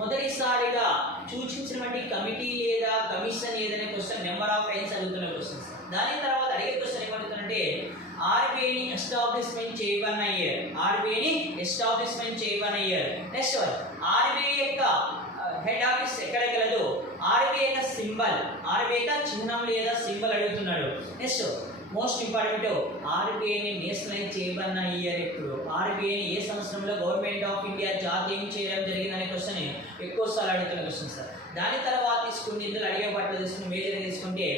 మొదటిసారిగా సూచించినటువంటి కమిటీ లేదా కమిషన్ ఏదైనా క్వశ్చన్ నెంబర్ ఆఫ్ టైమ్స్ అడుగుతున్న క్వశ్చన్స్. దాని తర్వాత అడిగే క్వశ్చన్ ఏమడుగుతుందంటే ఆర్బీఐని ఎస్టాబ్లిష్మెంట్ చేయబడిన ఇయర్. ఆర్బీఐని ఎస్టాబ్లిష్మెంట్ చేయబడిన ఇయర్. నెక్స్ట్ ఆర్బీఐ యొక్క హెడ్ ఆఫీస్ ఎక్కడ గలదు, ఆర్బీఐ యొక్క సింబల్, ఆర్బీఐ యొక్క చిహ్నం లేదా సింబల్ అడుగుతున్నాడు. నెక్స్ట్ మోస్ట్ ఇంపార్టెంట్ ఆర్బీఐని నేషనలైజ్ చేయబడిన ఇయర్ ఎప్పుడు, ఆర్బీఐని ఏ సంవత్సరంలో గవర్నమెంట్ ఆఫ్ ఇండియా జాతీయం చేయడం జరిగిందనే క్వశ్చన్ ఎక్కువసార్లు అడుగుతున్న క్వశ్చన్ సార్. దాని తర్వాత తీసుకుని ఇందులో అడిగే పట్ల తీసుకుని మేజర్ తీసుకుంటే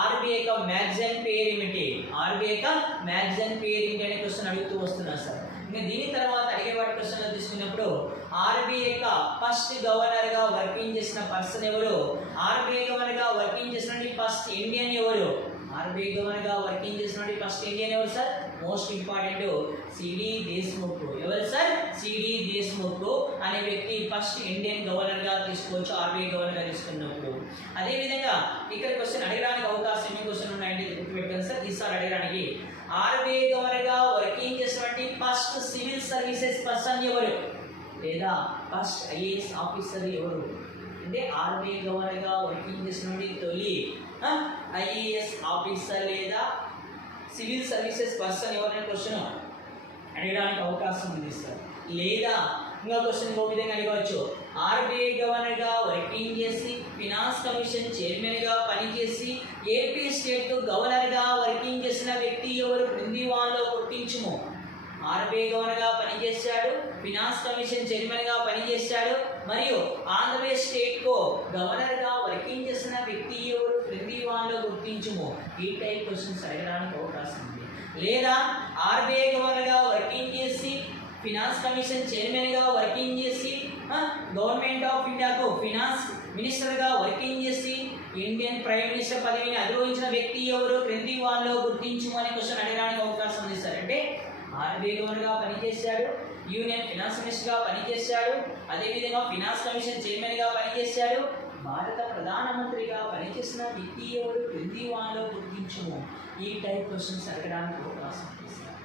ఆర్బీఐ యొక్క మ్యాగజైన్ పేరు ఏమిటి, ఆర్బీఐ యొక్క మ్యాగజైన్ పేరు ఏమిటి అనే క్వశ్చన్ అడుగుతూ వస్తున్నారు సార్. ఇంకా దీని తర్వాత అడిగే వాటి క్వశ్చన్ తీసుకున్నప్పుడు ఆర్బీఐ యొక్క ఫస్ట్ గవర్నర్ గా వర్కింగ్ చేసిన పర్సన్ ఎవరు, ఆర్బీఐ గవర్నర్ గా వర్కింగ్ చేసిన ఫస్ట్ ఇండియన్ ఎవరు, ఆర్బీఐ గవర్నర్ గా వర్కింగ్ చేసిన ఫస్ట్ ఇండియన్ ఎవరు sir, most important CD Deshmukh. ఎవరు సార్, సిడి దేశ్ముఖ్ అనే వ్యక్తి ఫస్ట్ ఇండియన్ గవర్నర్ గా తీసుకోవచ్చు ఆర్బీఐ గవర్నర్ గా తీసుకున్నప్పుడు. అదేవిధంగా ఇక్కడ క్వశ్చన్ అడగడానికి అవకాశం ఎన్ని క్వశ్చన్ ఉన్నాయంటే గుర్తుపెట్టుకోండి సార్. ఈసారి అడగడానికి ఆర్బీఐ గవర్నర్ గా వర్కింగ్ చేసినటువంటి ఫస్ట్ సివిల్ సర్వీసెస్ పర్సన్ ఎవరు, లేదా ఫస్ట్ ఐఏఎస్ ఆఫీసర్ ఎవరు అంటే ఆర్బీఐ గవర్నర్ గా వర్కింగ్ చేసినటువంటి తొలి ఐఏఎస్ ఆఫీసర్ లేదా సివిల్ సర్వీసెస్ పర్సన్ ఎవరైనా క్వశ్చన్ అడగడానికి అవకాశం ఉంది సార్. లేదా ఇంకా క్వశ్చన్ ఇంకో విధంగా అడగవచ్చు, ఆర్బీఐ గవర్నర్ గా వర్కింగ్ చేసి ఫినాన్స్ కమిషన్ చైర్మన్ గా పనిచేసి ఏపీ స్టేట్ గవర్నర్ గా వర్కింగ్ చేసిన వ్యక్తి ఎవరు, క్రింది వాన్లో గుర్తించుము. ఆర్బీఐ గవర్నర్ గా పనిచేశాడు, ఫినాన్స్ కమిషన్ చైర్మన్ గా పనిచేశాడు, మరియు ఆంధ్రప్రదేశ్ స్టేట్ కో గవర్నర్ గా వర్కింగ్ చేసిన వ్యక్తి ఎవరు, క్రింది వాన్లో గుర్తించుము. ఈ టైప్ క్వశ్చన్స్ అడగడానికి అవకాశం ఉంది. లేదా ఆర్బీఐ గవర్నర్ గా వర్కింగ్ చేసి ఫినాన్స్ కమిషన్ చైర్మన్ గా వర్కింగ్ చేసి గవర్నమెంట్ ఆఫ్ ఇండియాకు ఫినాన్స్ మినిస్టర్ గా వర్కింగ్ చేసి ఇండియన్ ప్రైమ్ మినిస్టర్ పదవిని అధిరోహించిన వ్యక్తి ఎవరు, క్రింది వాన్లో గుర్తించుము అనే క్వశ్చన్ అడగడానికి అవకాశం ఉంది సార్. అంటే ఆర్బీఐ గవర్నర్ గా పనిచేశాడు, యూనియన్ ఫినాన్స్ మినిస్టర్ గా పనిచేశాడు, అదేవిధంగా ఫినాన్స్ కమిషన్ చైర్మన్ గా పనిచేశాడు, భారత ప్రధానమంత్రిగా పనిచేసిన వ్యక్తి ఎవరు, క్రింది వాన్లో గుర్తించుము. ఈ టైప్ క్వశ్చన్స్ అడగడానికి అవకాశం ఉంది.